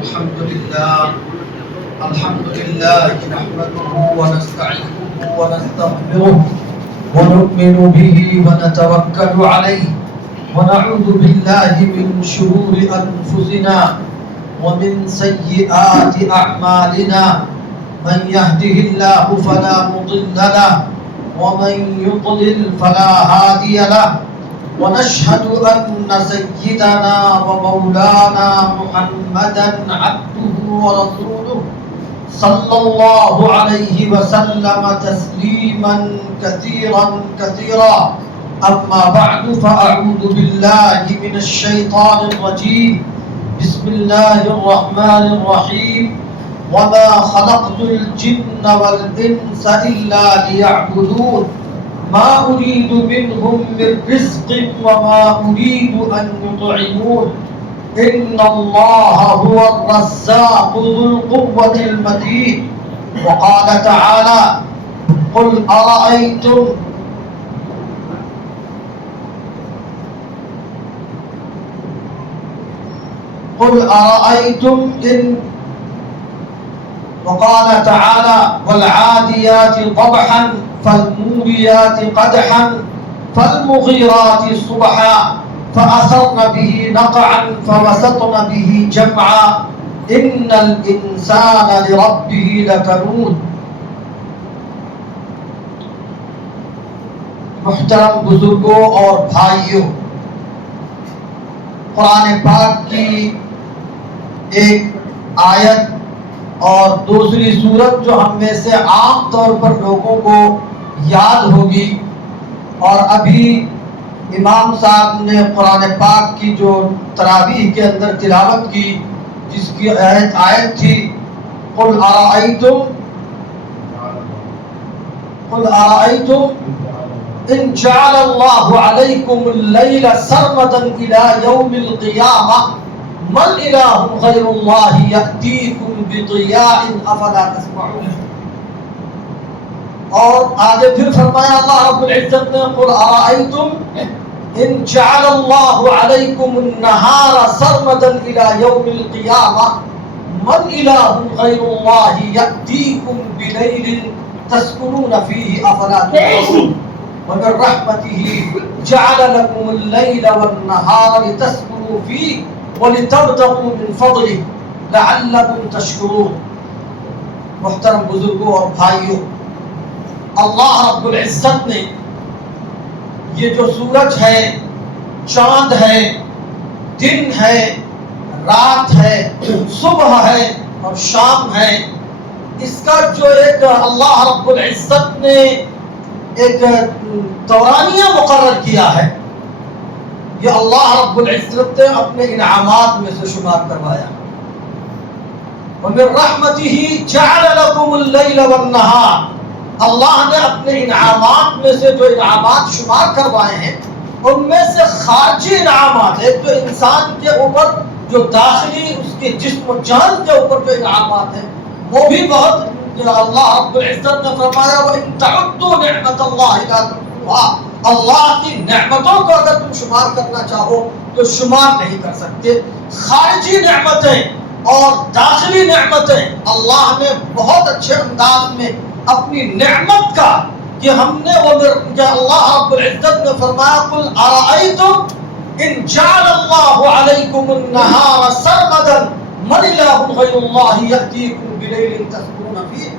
الحمد لله نحمده ونستعينه ونستغفره ونؤمن به ونتوكل عليه ونعوذ بالله من شرور أنفسنا ومن سيئات أعمالنا من يهده الله فلا مضل له ومن يضلل فلا هادي له ونشهد أن سيدنا ومولانا محمدا عبده ورسوله صلى الله عليه وسلم تسليما كثيرا أما بعد فأعوذ بالله من الشيطان الرجيم بسم الله الرحمن الرحيم وما خلقت الجن والإنس إلا ليعبدون ما أريد منهم من رزق وما أريد أن يطعمون إن الله هو الرزاق ذو القوة المتين وقال تعالى قل أرأيتم إن وقال تعالى والعاديات ضبحا فالموريات قدحا فالمغيرات صبحا فأثرن به نقعا فوسطن به جمعا إن الإنسان لربه لكنود. محترم بزرگوں اور بھائیوں، قرآن پاک کی ایک آیت اور دوسری صورت جو ہم میں سے عام طور پر لوگوں کو یاد ہوگی، اور ابھی امام صاحب نے قرآن پاک کی جو تراویح کے اندر تلاوت کی جس کی آیت تھی قل ارأيتم ان جعل الله عليكم الليل سرمدا الى يوم القيامة من إله غير الله يأتيكم بضياء افلا تسمعون. اور آگے پھر فرمایا اللہ رب العزت نے قل ارأيتم ان جعل الله عليكم النهار سرمدا الى يوم القيامة من إله غير الله يأتيكم بليل تسكنون فيه افلا تبصرون ومن رحمته جعل لكم الليل والنهار لتسكنوا فيه وَلِتَبْتَغُوا مِنْ فَضْلِهِ لَعَلَّكُمْ تَشْكُرُونَ. محترم بزرگوں اور بھائیوں، اللہ رب العزت نے یہ جو سورج ہے، چاند ہے، دن ہے، رات ہے، صبح ہے اور شام ہے، اس کا جو ایک اللہ رب العزت نے ایک دورانیہ مقرر کیا ہے، یہ اللہ رب العزت نے اپنے انعامات میں سے شمار کروایا. وَمِن رَحْمَتِهِ جَعَلَ لَكُمُ اللَّيْلَ وَالنَّهَارَ. اللہ نے اپنے انعامات میں سے جو انعامات شمار کروائے ہیں ان میں سے خارجی انعامات ہے جو انسان کے اوپر جو داخلی اس کے جسم و جان کے اوپر جو انعامات ہیں وہ بھی بہت اللہ رب العزت نے فرمایا وَإِن تَعُدُّوا نِعْمَةَ اللَّهِ لَا تُحْصُوهَا. اللہ کی نعمتوں کو اگر تم شمار کرنا چاہو تو شمار نہیں کر سکتے. خارجی نعمتیں اور داخلی نعمتیں اللہ نے بہت اچھے انداز میں اپنی نعمت کا کہ ہم نے وہ اللہ رب العزت نے فرمایا قل ارأيتم ان جعل الله عليكم النهار سرمدا من إله غير الله يأتيكم بليل تسكنون فيه.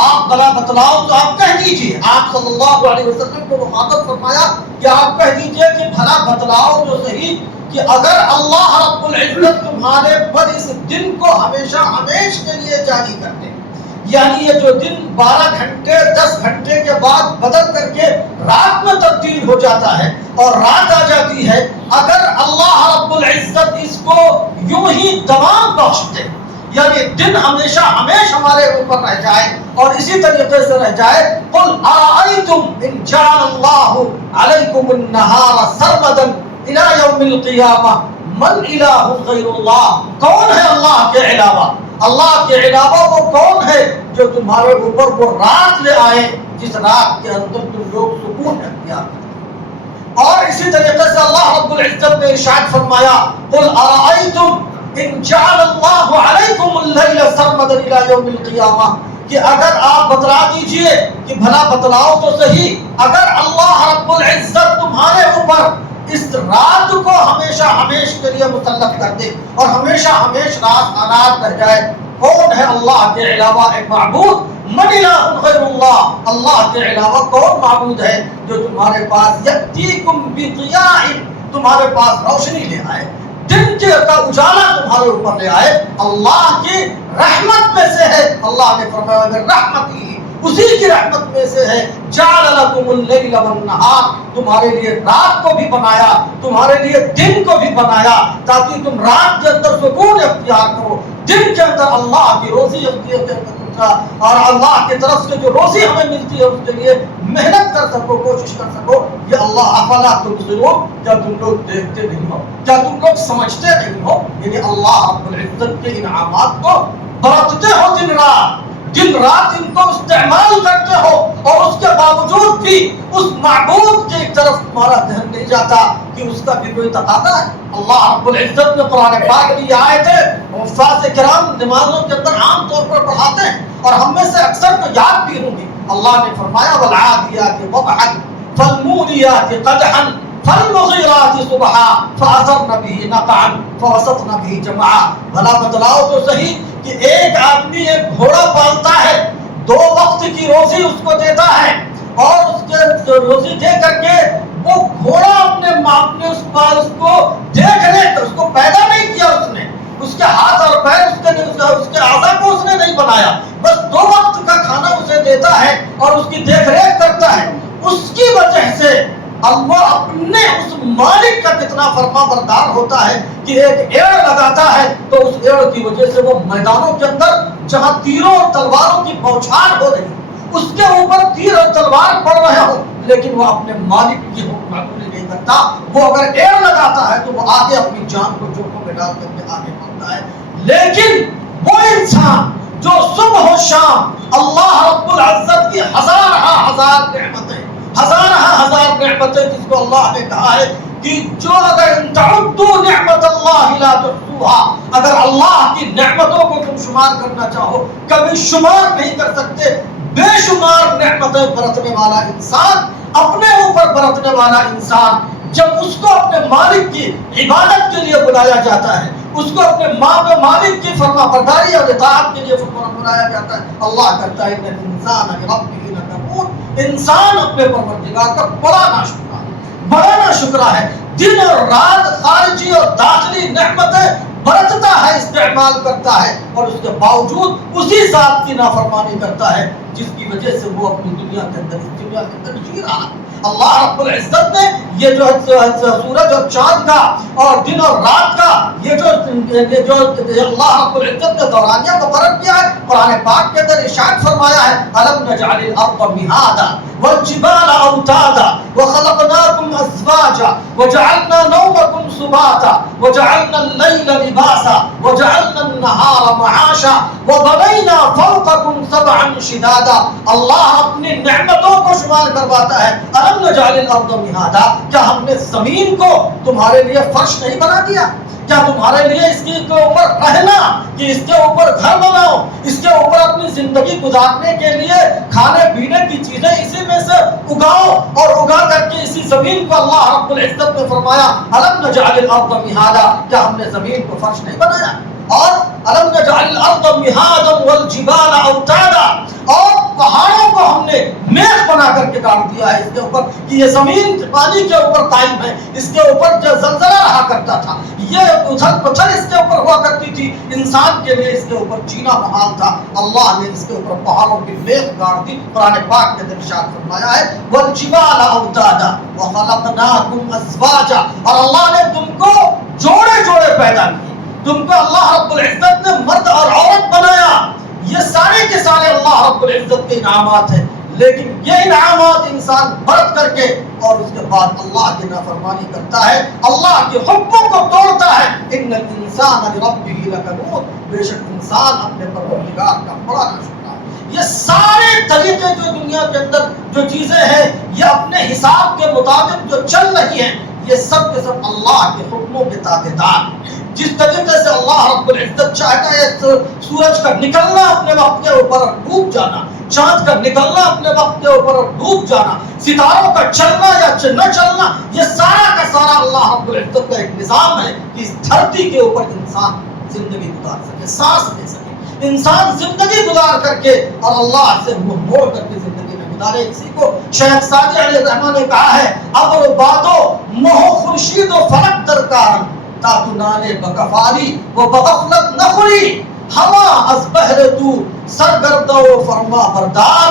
آپ بلا بتلاؤ تو آپ کہہ دیجئے، آپ صلی اللہ علیہ وسلم کو مخاطب فرمایا کہ آپ کہہ دیجئے کہ بھلا بتلاؤ تو صحیح کہ اگر اللہ رب العزت تمہارے پر اس دن کو ہمیشہ ہمیش کے لیے جاری کر دے، یعنی یہ جو دن 12 گھنٹے 10 گھنٹے کے بعد بدل کر کے رات میں تبدیل ہو جاتا ہے اور رات آ جاتی ہے، اگر اللہ رب العزت اس کو یوں ہی دوام بخش دے، یعنی دن ہمیشہ ہمیشہ ہمارے اوپر رہ جائے اور اسی طریقے سے رہ جائے قل ارأيتم ان جعل الله عليكم النهار سرمدا الى يوم القيامة من إله غير الله. کون ہے اللہ کے علاوہ؟ اللہ کے علاوہ وہ کون ہے جو تمہارے اوپر وہ رات لے آئے جس رات کے اندر تم لوگ سکون اختیار کریں. اور اسی طریقے سے اللہ رب العزت نے ارشاد فرمایا قل ارأيتم ان جعل الله عليكم الى یوم القیامہ، کہ اگر آپ بتلا دیجئے کہ بھلا بتلاؤ تو صحیح، اگر اللہ رب العزت تمہارے اوپر اس رات کو ہمیشہ ہمیش کے لیے مسلط کر دے اور ہمیشہ ہمیش رات آزاد رہ جائے، کون ہے اللہ کے علاوہ ایک معبود؟ من الہ غیر اللہ، اللہ کے علاوہ کون معبود ہے جو تمہارے پاس یأتیکم بضیاء، تمہارے پاس روشنی لے آئے، دن کے کا اجالا تمہارے اوپر لے آئے؟ اللہ کی رحمت میں سے ہے، اللہ نے فرمایا میں رحمتی، اسی کی رحمت میں سے ہے، جعل لکم اللیل والنہار، تمہارے لیے رات کو بھی بنایا، تمہارے لیے دن کو بھی بنایا، تاکہ تم رات کے اندر سکون اختیار کرو، دن کے اندر اللہ کی روزی اختیار کرو، اور اللہ کی طرف سے جو روزی ہمیں ملتی ہے اس کے لیے محنت کر سکو، کوشش کر سکو۔ یہ اللہ افلا تبصرون، کیا تم لوگ دیکھتے نہیں ہو، کیا تم لوگ سمجھتے نہیں ہو؟ یعنی اللہ رب العزت کے انعامات کو برتتے ہو، دن رات ان کو استعمال کرتے ہو، اور اس کے باوجود بھی اس معبود کی طرف تمہارا ذہن نہیں جاتا کہ اس کا بھی کوئی تقاضا ہے۔ اللہ رب العزت نے قرآن پاک میں یہ آیتیں حفاظ کرام نمازوں کے اندر عام طور پر پڑھاتے ہیں، اور ہم میں سے اکثر کو یاد بھی ہوں گی۔ اللہ نے فرمایا والعادیات ضبحا فالموریات قدحا فالمغیرات صبحا فاثرن به نقعا فوسطن به جمعا۔ بھلا بتلاؤ تو صحیح کہ ایک آدمی ایک گھوڑا پالتا ہے، 2 وقت کی روزی اس کو دیتا ہے، اور اس کے روزی دے کر کے وہ گھوڑا اپنے اس کو دیکھنے، اس کو پیدا نہیں کیا، اس کے ہاتھ اور پیر اس کے اعضاء کو اس نے نہیں بنایا، بس 2 وقت کا کھانا اسے دیتا ہے اور اس کی دیکھ ریکھ کرتا ہے۔ اس کی وجہ سے اللہ اپنے اس مالک کا کتنا فرما بردار ہوتا ہے کہ ایک ایڑ لگاتا ہے تو اس ایڑ کی وجہ سے وہ میدانوں کے اندر جہاں تیروں اور تلواروں کی بوچھار ہو رہی اس کے اوپر تیر اور تلوار پڑ رہے ہو، لیکن وہ اپنے مالک کی حکم پوری نہیں کرتا۔ وہ اگر ایڑ لگاتا ہے تو وہ آگے اپنی جان کو جوخم میں ڈال کر کے آگے بڑھتا ہے۔ لیکن وہ انسان جو صبح و شام اللہ رب العزت کی ہزار نعمتیں جس کو اللہ نے کہا ہے کہ جو اگر تعدوا نعمت اللہ لا تحصوها، اگر اللہ کی نعمتوں کو تم شمار کرنا چاہو کبھی شمار نہیں کر سکتے۔ بے شمار نعمتیں برتنے والا انسان، اپنے اوپر برتنے والا انسان، جب اس کو اپنے مالک کی عبادت کے لیے بلایا جاتا ہے، اس کو اپنے مالک کی فرما برداری اور اطاعت کے لیے بلایا جاتا ہے، اللہ کرتا ہے کہ انسان ربہ لکفور، انسان اپنے پروردگار کا بڑا ناشکرا ہے، دن اور رات خارجی اور داخلی نعمتیں برتتا ہے، استعمال کرتا ہے، اور اس کے باوجود اسی ذات کی نافرمانی کرتا ہے جس کی وجہ سے وہ اپنی دنیا کے اندر جی رہا ہے۔ اللہ رب العزت نے یہ جو سورج اور چاند کا اور دن اور رات کا یہ جو اللہ رب العزت نے دورانیہ مقرر کیا ہے، قرآن پاک کے اندر ارشاد فرمایا ہے أَلَمْ نَجْعَلِ الْأَرْضَ مِهَادًا وَالْجِبَالَ أَوْتَادًا وَخَلَقْنَاكُمْ أَزْوَاجًا وَجَعَلْنَا نَوْمَكُمْ سُبَاتًا وَجَعَلْنَا اللَّيْلَ لِبَاسًا وَجَعَلْنَا النَّهَارَ مَعَاشًا وَبَنَيْنَا فَوْقَكُمْ سَبْعًا شِدَادًا۔ اللہ اپنی نعمتوں کو شمار کرواتا ہے۔ أَلَمْ نَجْعَلِ الْأَرْضَ مِهَادًا، کیا ہم نے زمین کو تمہارے لیے فرش نہیں بنا دیا؟ کیا تمہارے لیے اس کے اوپر رہنا، کہ اس کے اوپر گھر بناؤ، اس کے اوپر اپنی زندگی گزارنے کے لیے کھانے پینے کی چیزیں اسی میں سے اگاؤ، اور اگا کر کے اسی زمین کو اللہ رب العزت نے فرمایا أَلَمْ نَجْعَلِ الْأَرْضَ مِهَادًا، کیا ہم نے زمین کو فرش نہیں بنایا؟ اور أَلَمْ نَجْعَلِ الْأَرْضَ مِهَادًا وَالْجِبَالَ أَوْتَادًا، اور پہاڑوں کو ہم نے میخ بنا کر کے ڈال دیا ہے اس کے اوپر کہ یہ زمین پانی کے اوپر قائم ہے، اس کے اوپر جو زلزلہ رہا کرتا تھا، یہ اتھل پتھر اس کے اوپر ہوا کرتی تھی، انسان کے لیے اس کے اوپر جینا محال تھا، اللہ نے اس کے اوپر پہاڑوں کی میخ گاڑ دی۔ قرآن پاک کے اندر ارشاد فرمایا ہے وَالْجِبَالَ أَوْتَادًا وَخَلَقْنَاكُمْ أَزْوَاجًا، اور اللہ نے تم کو جوڑے جوڑے پیدا کیے، تم کو اللہ رب العزت نے مرد اور عورت بنایا۔ یہ سارے کے سارے اللہ رب العزت کے انعامات ہیں، لیکن یہ انعامات انسان برت کر کے اور اس کے بعد اللہ کی نافرمانی کرتا ہے، اللہ کے حکموں کو توڑتا ہے۔ ان الانسان لربہ لکنود، بے شک انسان اپنے پروردگار کا بڑا ناشکرا ہے۔ یہ سارے طریقے جو دنیا کے اندر جو چیزیں ہیں یہ اپنے حساب کے مطابق جو چل رہی ہیں، یہ سب کے سب اللہ کے حکموں کے تابع دار۔ جس طریقے سے اللہ رب العزت چاہتا ہے سورج کا نکلنا اپنے وقت کے اوپر اور ڈوب جانا، چاند کا نکلنا اپنے وقت کے اوپر اور ڈوب جانا، ستاروں کا چلنا یا نہ چلنا، یہ سارا کا سارا اللہ رب العزت کا ایک نظام ہے کہ اس دھرتی کے اوپر انسان زندگی گزار سکے، سانس لے سکے، انسان زندگی گزار کر کے اور اللہ سے منہ موڑ کر کے زندگی میں گزارے۔ اسی کو شیخ سعدی علیہ الرحمہ نے کہا ہے، ابر و بادو مہ خورشید و فلک درکار تا تو نانے بکفاری و بغفلت نخوری، ہوا از بہر تو سرگرد و فرما بردار،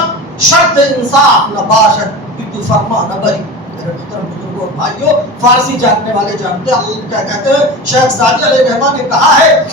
شرط انصاف نہ باشد کہ تو فرما نہ بری۔ میرے محترم بزرگوں اور بھائیوں، فارسی جاننے والے جانتے ہیں کیا کہتے ہیں۔ شیخ سعدی علیہ الرحمہ نے کہا ہے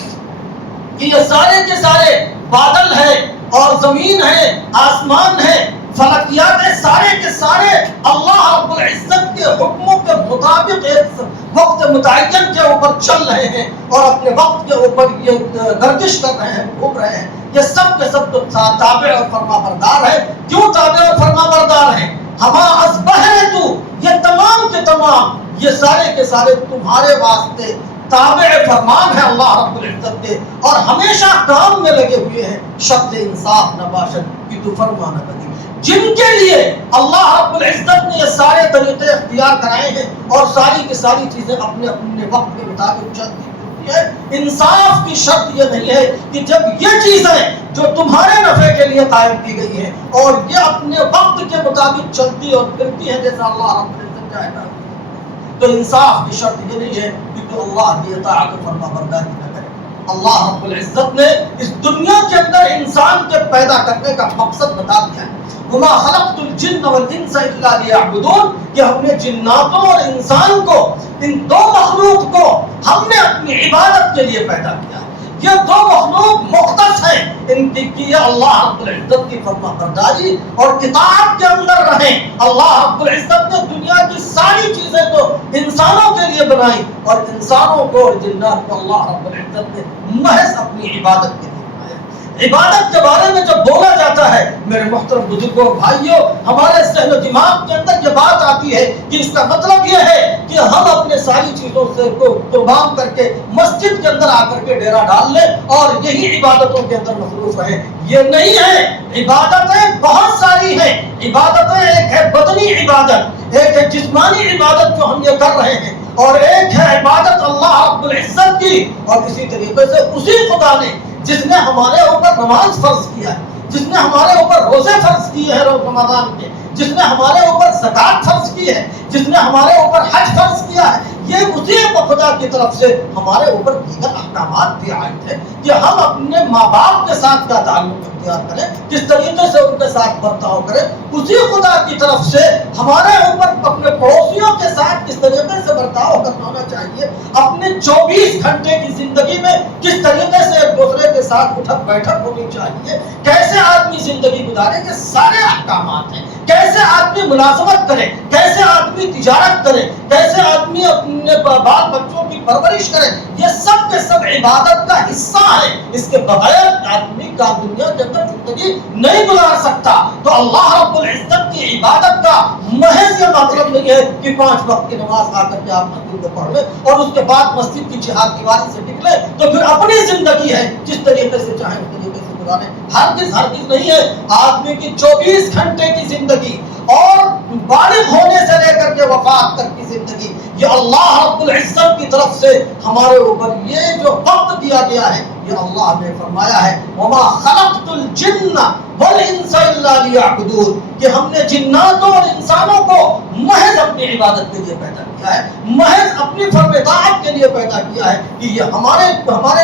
کہ یہ سارے کے سارے بادل ہیں اور زمین ہے، آسمان ہے، فلکیات سارے کے سارے اللہ رب العزت کے حکموں کے مطابق ایک وقت متعین کے اوپر چل رہے ہیں اور اپنے وقت کے اوپر یہ گردش کر رہے ہیں، گھوم رہے ہیں۔ یہ سب کے سب تو تابع اور فرما بردار ہے۔ کیوں تابع اور فرما بردار ہیں؟ ہما اصبح تو، یہ تمام کے تمام، یہ سارے کے سارے تمہارے واسطے تابع فرمان ہے اللہ رب العزت کے، اور ہمیشہ کام میں لگے ہوئے ہیں۔ شرط انصاف نہ باشد کہ تو فرما نہ بدی، جن کے لیے اللہ رب العزت نے یہ سارے طریقے اختیار کرائے ہیں اور ساری کی ساری چیزیں اپنے اپنے وقت کے مطابق چلتی ہے۔ انصاف کی شرط یہ نہیں ہے کہ جب یہ چیزیں جو تمہارے نفع کے لیے قائم کی گئی ہیں اور یہ اپنے وقت کے مطابق چلتی اور پھرتی ہیں جیسا اللہ رب العزت چاہتا ہے، تو انصاف کی شرط یہ نہیں ہے کہ تو اللہ کی اطاعت و فرما برداری نہ کرے۔ اللہ رب العزت نے اس دنیا کے اندر انسان کے پیدا کرنے کا مقصد بتا دیا ہے، وما خلقت الجن والانس الا لیعبدون، کہ ہم نے جناتوں اور انسان کو، ان دو مخلوق کو ہم نے اپنی عبادت کے لیے پیدا کیا ہے۔ یہ دو مخلوق مختص ہیں ان کی اللہ رب العزت کی فرما برداری اور اطاعت کے اندر رہیں۔ اللہ رب العزت نے دنیا کی ساری چیزیں تو انسانوں کے لیے بنائی اور انسانوں کو اور جنات کو اللہ رب العزت نے محض اپنی عبادت کے لیے بنایا۔ عبادت کے بارے میں جب بولا جاتا ہے میرے محترم بزرگوں بھائیوں، ہمارے ذہن و دماغ کے اندر یہ بات آتی ہے کہ اس کا مطلب یہ ہے کہ ہم اپنے ساری چیزوں سے قربان کر کے مسجد کے اندر آ کر کے ڈیرا ڈال لیں اور یہی عبادتوں کے اندر مصروف رہیں۔ یہ نہیں ہے، عبادتیں بہت ساری ہیں۔ عبادتیں ایک ہے بدنی عبادت، ایک ہے جسمانی عبادت جو ہم یہ کر رہے ہیں، اور ایک ہے عبادت اللہ رب العزت کی، اور اسی طریقے سے اسی خدا نے جس نے ہمارے اوپر نماز فرض کیا ہے، جس نے ہمارے اوپر روزے فرض کیے ہیں رمضان کے، جس نے ہمارے اوپر زکات فرض کی ہے، جس نے ہمارے اوپر حج فرض کیا ہے، یہ اسی خدا کی طرف سے ہمارے اوپر دیگر احکامات بھی عائد ہیں کہ ہم اپنے ماں باپ کے ساتھ کیا تعلق اختیار کریں، کس طریقے سے ان کے ساتھ برتاؤ کریں۔ اسی خدا کی طرف سے ہمارے اوپر اپنے پڑوسیوں کے ساتھ کس طریقے سے برتاؤ کرنا ہونا چاہیے، اپنے 24 گھنٹے کی زندگی میں کس طریقے سے ایک دوسرے کے ساتھ اٹھک بیٹھک ہونی چاہیے، کیسے آدمی زندگی گزارے، یہ سارے احکامات ہیں۔ کیسے آدمی ملازمت کرے، کیسے آدمی تجارت کرے، کیسے آدمی اپنے بال بچوں کی پرورش کرے، یہ سب کے سب عبادت کا حصہ ہے۔ اس کے بغیر آدمی کا دنیا کے اندر زندگی نہیں گزار سکتا۔ تو اللہ رب العزت کی عبادت کا محض یہ مطلب نہیں ہے کہ 5 وقت کی نماز آ کر کے آپ مسجد میں پڑھ لیں اور اس کے بعد مسجد کی چہار دیواری سے نکلے تو پھر اپنی زندگی ہے جس طریقے سے چاہیں اس طریقے سے گزاریں۔ ہرگز نہیں ہے۔ آدمی کی 24 گھنٹے کی زندگی اور بالغ ہونے سے لے کر کے وفات تک کی زندگی، یہ اللہ رب العزت کی طرف سے ہمارے اوپر یہ جو وقت دیا گیا ہے، یہ اللہ نے فرمایا ہے وما خلقت الجن والانس الا لیعبدون، کہ ہم نے جناتوں اور انسانوں کو محض اپنی عبادت کے لیے پیدا کیا ہے، محض اپنی فرم اطاعت کے لیے پیدا کیا ہے کہ یہ ہمارے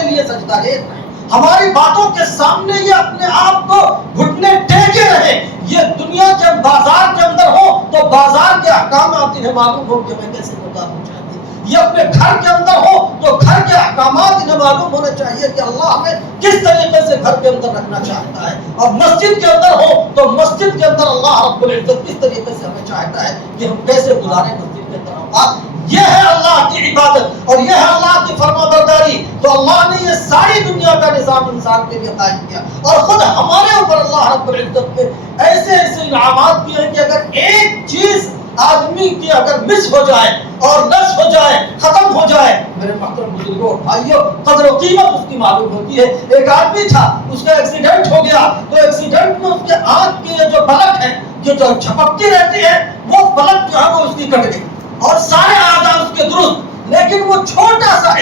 لیے سجدہ ریز ہیں، ہماری باتوں کے سامنے یہ اپنے آپ کو گھٹنے ٹیکے رہے۔ یہ دنیا کے بازار کے اندر ہو تو بازار کے احکامات انہیں معلوم ہو کہ میں کیسے گزارنا چاہیے، یہ اپنے گھر کے اندر ہو تو گھر کے احکامات انہیں معلوم ہونے چاہیے کہ اللہ ہمیں کس طریقے سے گھر کے اندر رکھنا چاہتا ہے، اور مسجد کے اندر ہو تو مسجد کے اندر اللہ رب العزت کس طریقے سے ہمیں چاہتا ہے کہ ہم کیسے گزاریں مسجد کے اندر اوقات۔ یہ ہے اللہ کی عبادت اور یہ ہے اللہ کی فرما برداری۔ تو اللہ نے یہ ساری دنیا کا نظام انسان کے لیے قائم کیا اور خود ہمارے اوپر اللہ رب العزت نے ایسے انعامات کیے ہیں کہ اگر ایک چیز آدمی کی اگر مس ہو جائے اور نس ہو جائے، ختم ہو جائے، میرے محترم بزرگوں اور بھائیوں، قدر و قیمت اس کی معلوم ہوتی ہے۔ ایک آدمی تھا، اس کا ایکسیڈنٹ ہو گیا، تو ایکسیڈنٹ میں اس کے آنکھ کی جو پلک ہے، یہ جو جھپکتی رہتی ہے، وہ پلک جو ہے وہ اس کی کٹ گئی اور سارے اعضاء اس کے درست، لیکن وہ چھوٹا سا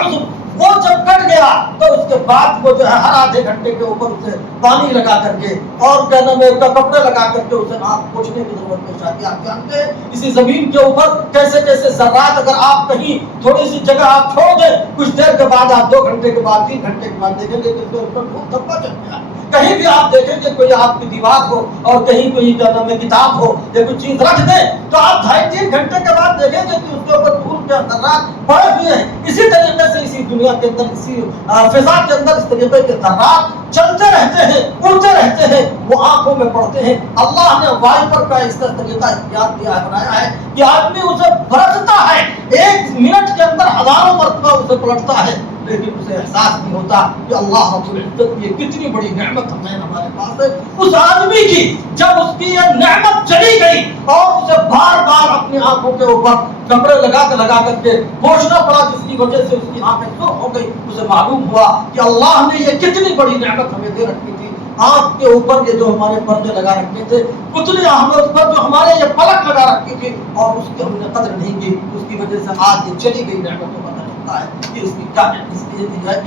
عضو وہ جب کٹ گیا تو اس کے بعد وہ جو ہے ہر آدھے گھنٹے کے اوپر اسے پانی لگا کر کے اور کیا نام ہے کپڑے لگا کر کے اسے آنکھ پوچھنے کی ضرورت پیش آتی ہے۔ آپ جانتے ہیں اسی زمین کے اوپر کیسے کیسے ذرات، اگر آپ کہیں تھوڑی سی جگہ آپ چھوڑ دیں، کچھ دیر کے بعد آپ 2 گھنٹے کے بعد 3 گھنٹے کے بعد دیکھیں گے کہ اس کے اوپر بہت دھبا چل گیا۔ کہیں بھی آپ دیکھیں گے کوئی آپ کی دیوار ہو اور کہیں کوئی کتاب ہو یا کوئی چیز رکھ دیں تو آپ 2.5-3 گھنٹے کے بعد دیکھیں گے کہ اس کے اوپر دھول کے ذرات پڑے ہوئے ہیں۔ اسی طریقے سے اسی دنیا کے اندر، اسی فضا کے اندر اس طریقے کے ذرات چلتے رہتے ہیں، اڑتے رہتے ہیں، وہ آنکھوں میں پڑتے ہیں۔ اللہ نے وائپر کا اس طریقہ اختیار کیا ہے، بنایا ہے کہ آدمی اسے برتتا ہے، 1 منٹ کے اندر ہزاروں مرتبہ اسے پلٹتا ہے، لیکن اسے احساس نہیں ہوتا کہ اللہ رب العزت کی کتنی بڑی نعمت ہمارے پاس ہے۔ اس آدمی کی جب اس کی یہ نعمت چلی گئی اور اسے بار بار اپنی آنکھوں کے اوپر کپڑے لگا کر کے پوچھنا پڑا، جس کی وجہ سے اس کی آنکھیں سرخ ہو گئی، اسے معلوم ہوا کہ اللہ نے یہ کتنی بڑی نعمت ہمیں دے رکھی تھی۔ آنکھ کے اوپر یہ جو ہمارے پردے لگا رکھے تھے، پتلی احمد پر جو ہمارے یہ پلک لگا رکھی تھی، اور اس کی ہم نے قدر نہیں کی، اس کی وجہ سے آج یہ چلی گئی نعمتوں کا ہے کہ اس کی کیا ہے، اس کی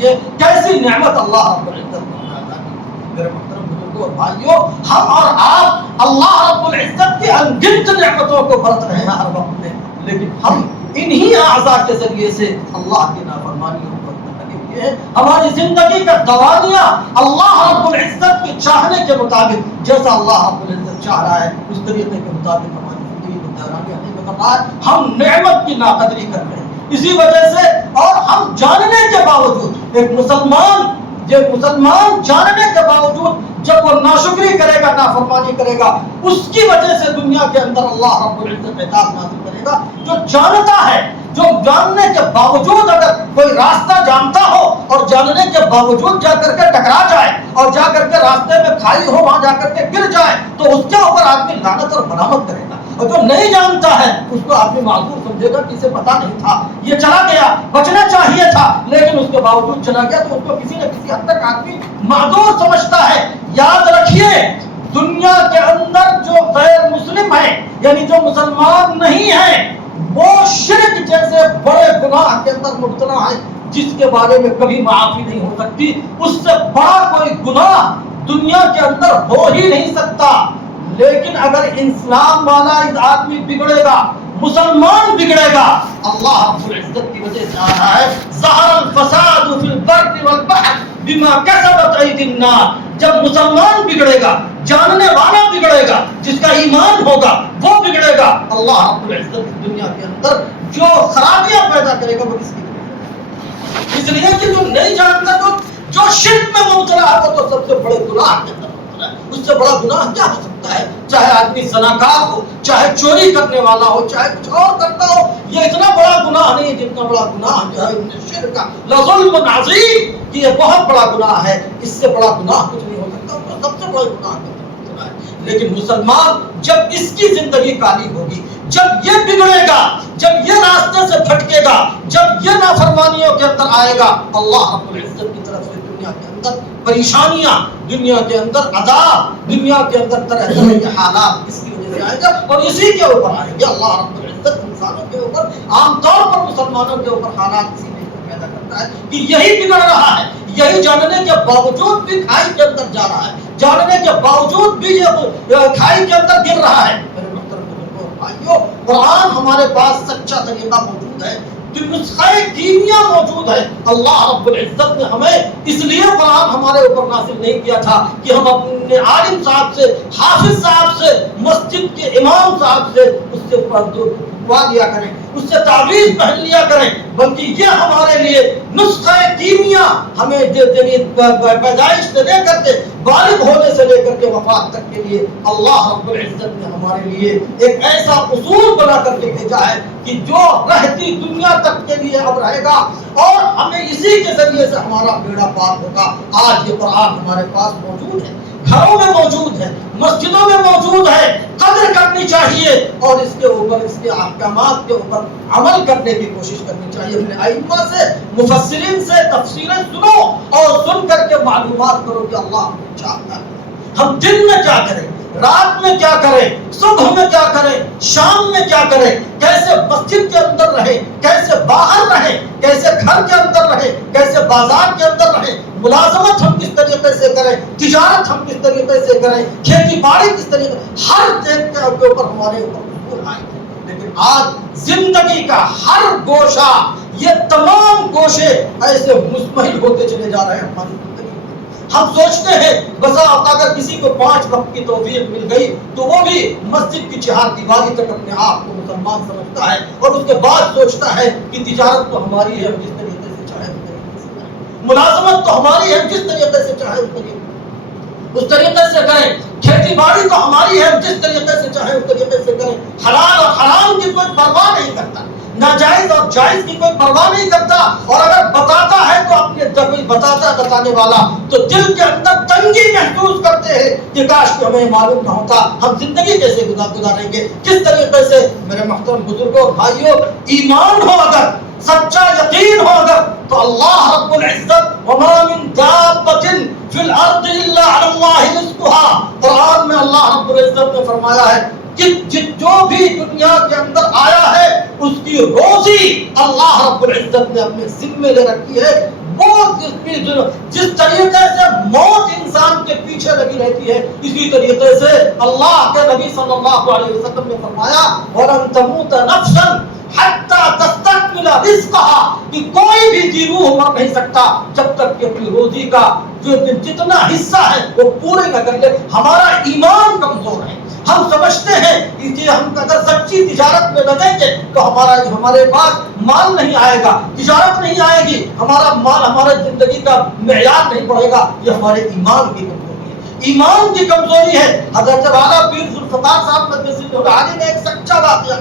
یہ کیسی نعمت اللہ رب العزت نے عطا کی۔ میرے محترم بزرگوں اور بھائیوں، ہم اور آپ اللہ رب العزت کی انگنت نعمتوں کو برت رہے ہیں ہر وقت میں، لیکن ہم انہی اعضاء کے ذریعے سے اللہ کی نافرمانیوں پر لگے ہوئے ہیں۔ ہماری زندگی کا دوانیہ اللہ رب العزت کے چاہنے کے مطابق، جیسا اللہ رب العزت چاہ رہا ہے اس طریقے کے مطابق ہماری زندگی کو دورانیہ نہیں بدل رہا ہے، ہم نعمت کی ناقدری کر رہے ہیں۔ اسی وجہ سے اور ہم جاننے کے باوجود، ایک مسلمان جاننے کے باوجود جب وہ ناشکری کرے گا، نافرمانی کرے گا، اس کی وجہ سے دنیا کے اندر اللہ رب العزت عذاب نازل کرے گا۔ جو جانتا ہے، جو جاننے کے باوجود اگر کوئی راستہ جانتا ہو اور جاننے کے باوجود جا کر کے ٹکرا جائے اور جا کر کے راستے میں کھائی ہو وہاں جا کر کے گر جائے تو اس کے اوپر آدمی لعنت اور ملامت کرے گا، اور جو نہیں جانتا ہے اس کو آدمی معذور سمجھے گا کہ اسے پتا نہیں تھا، یہ چلا گیا، بچنا چاہیے تھا لیکن اس کے باوجود چلا گیا، تو اس کو کسی نہ کسی حد تک آدمی معذور سمجھتا ہے۔ یاد رکھیے، دنیا کے اندر جو غیر مسلم ہیں، یعنی جو مسلمان نہیں ہیں، وہ شرک جیسے بڑے گناہ کے اندر مبتلا ہے جس کے بارے میں کبھی معافی نہیں ہو سکتی۔ اس سے بڑا کوئی گناہ دنیا کے اندر ہو ہی نہیں سکتا۔ لیکن اگر اسلام والا آدمی بگڑے گا، مسلمان بگڑے گا، اللہ رب العزت کی وجہ سے آ رہا ہے ظہر الفساد فی البر والبحر بما کسبت ایدی الناس۔ جب مسلمان بگڑے گا، جاننے والا بگڑے گا، جس کا ایمان ہوگا وہ بگڑے گا، اللہ رب العزت اس دنیا کے اندر جو خرابیاں پیدا کرے گا وہ کس کی وجہ سے؟ اس لیے کہ جو نہیں جانتا، جو شرک میں مبتلا ہے وہ تو سب سے بڑے گناہ کے اندر مبتلا ہے۔ اس سے بڑا گناہ کیا ہو سکتا ہے؟ چاہے آدمی زناکار ہو، چاہے چوری کرنے والا ہو، چاہے کچھ اور کرتا ہو، یہ اتنا بڑا گناہ نہیں جتنا بڑا گناہ جو ہے شرک کا لظلم عظیم، کہ یہ بہت بڑا گناہ ہے، اس سے بڑا گناہ کچھ نہیں ہو سکتا، تو سب سے بڑا گناہ ہے۔ لیکن مسلمان جب اس کی زندگی کالی ہوگی، جب یہ بگڑے گا، جب یہ راستے سے بھٹکے گا، جب یہ نافرمانیوں کے اندر آئے گا، اللہ رب العزت کی طرف سے دنیا کے اندر پریشانیاں، دنیا کے اندر عذاب، دنیا کے اندر طرح طرح کے حالات اس کی وجہ سے آئے گا، اور اسی کے اوپر آئیں گے۔ اللہ رب العزت انسانوں کے اوپر، عام طور پر مسلمانوں کے اوپر حالات اسی میں پیدا کرتا ہے کہ یہی بگڑ رہا ہے، یہی جاننے کے باوجود بھی کھائی کے اندر جا رہا ہے، جاننے کے باوجود بھی یہ کھائی کے اندر گر رہا ہے۔ میرے محترم بزرگوں اور بھائیوں، قرآن ہمارے پاس سچا طریقہ موجود ہے، نسخہ کیمیا موجود ہے۔ اللہ رب العزت نے ہمیں اس لیے قرآن ہمارے اوپر نازل نہیں کیا تھا کہ ہم اپنے عالم صاحب سے، حافظ صاحب سے، مسجد کے امام صاحب سے اس سے دعا لیا کریں، اس سے تعویذ پہن لیا کریں، بلکہ یہ ہمارے لیے نسخہ کیمیا، ہمیں پیدائش سے لے کر کے بالغ ہونے سے لے کر کے وفات تک کے لیے اللہ رب العزت نے ہمارے لیے ایک ایسا اصول بنا کر کے بھیجا ہے کہ جو رہتی دنیا تک کے لیے اب رہے گا، اور ہمیں اسی کے ذریعے سے ہمارا بیڑا پار ہوگا۔ آج یہ قرآن ہمارے پاس موجود ہے، گھروں میں موجود ہے، مسجدوں میں موجود ہے، قدر کرنی چاہیے اور اس کے اوپر، اس کے احکامات کے اوپر عمل کرنے کی کوشش کرنی چاہیے۔ اپنے ائمہ سے، مفسرین سے تفسیریں سنو اور سن کر کے معلومات کرو کہ اللہ ہمیں چاہتا ہے ہم دن میں کیا کریں، رات میں کیا کریں، صبح میں کیا کریں، شام میں کیا کریں، کیسے مسجد کے اندر رہیں، کیسے باہر رہیں، کیسے گھر کے اندر رہیں، کیسے بازار کے اندر رہیں، ملازمت ہم کس طریقے سے کریں، تجارت ہم کس طریقے سے کریں، کھیتی باڑی کس طریقے، ہر چیز کے اوپر ہمارے اوپر اصول آئے ہیں۔ لیکن آج زندگی کا ہر گوشہ، یہ تمام گوشے ایسے مزمحل ہوتے چلے جا رہے ہیں ہماری زندگی۔ ہم سوچتے ہیں بسا اگر کسی کو 5 وقت کی توفیق مل گئی تو وہ بھی مسجد کی چہار دیواری تک اپنے آپ کو مسلمان سمجھتا ہے اور اس کے بعد سوچتا ہے کہ تجارت تو ہماری ہے، جس طریقے سے چاہے اس طریقے سے کریں، ملازمت تو ہماری ہے، جس طریقے سے چاہے اس طریقے سے کریں، کھیتی باڑی تو ہماری ہے، جس طریقے سے چاہے اس طریقے سے کریں، حلال اور حرام کی کوئی پرواہ نہیں کرتا، ناجائز اور جائز کی کوئی پرواہ نہیں کرتا، اور اگر بتاتا ہے تو اپنے جب بتاتا بتانے والا تو دل کے اندر تنگی محسوس کرتے ہیں کہ کاش کہ ہمیں معلوم نہ ہوتا ہم زندگی کیسے گزاریں گے، کس طریقے سے۔ میرے محترم بزرگوں اور بھائیوں، ایمان ہو اگر، سچا یقین ہو اگر، تو اللہ رب العزت وما من دابۃ فی الارض الا علی اللہ رزقها، قرآن میں اللہ رب العزت نے فرمایا ہے کہ جو بھی دنیا کے اندر آیا ہے اس کی روزی اللہ رب العزت نے اپنے ذمے لے رکھی ہے۔ وہ جس طریقے سے موت انسان کے پیچھے لگی رہتی ہے، اسی طریقے سے اللہ کے نبی صلی اللہ علیہ وسلم نے فرمایا وَلَن تَمُوتَ نَفْسًا حَتَّى تَسْتَكْمِلَ رِزْقَهَا، کہ کوئی بھی جی روح مر نہیں سکتا جب تک کہ اپنی روزی کا جو جتنا حصہ ہے وہ پورے نہ کر لے۔ ہمارا ایمان کمزور ہے، ہم سمجھتے ہیں کہ ہم اگر سچی تجارت میں لگیں گے تو ہمارے پاس مال نہیں آئے گا، تجارت نہیں آئے گی، ہمارا مال ہمارے زندگی کا معیار نہیں بڑھے گا۔ یہ ہمارے ایمان کی کمزوری ہے، ایمان کی کمزوری ہے۔ حضرت والا پیر ذوالفقار صاحب قدس العالی نے ایک سچا واقعہ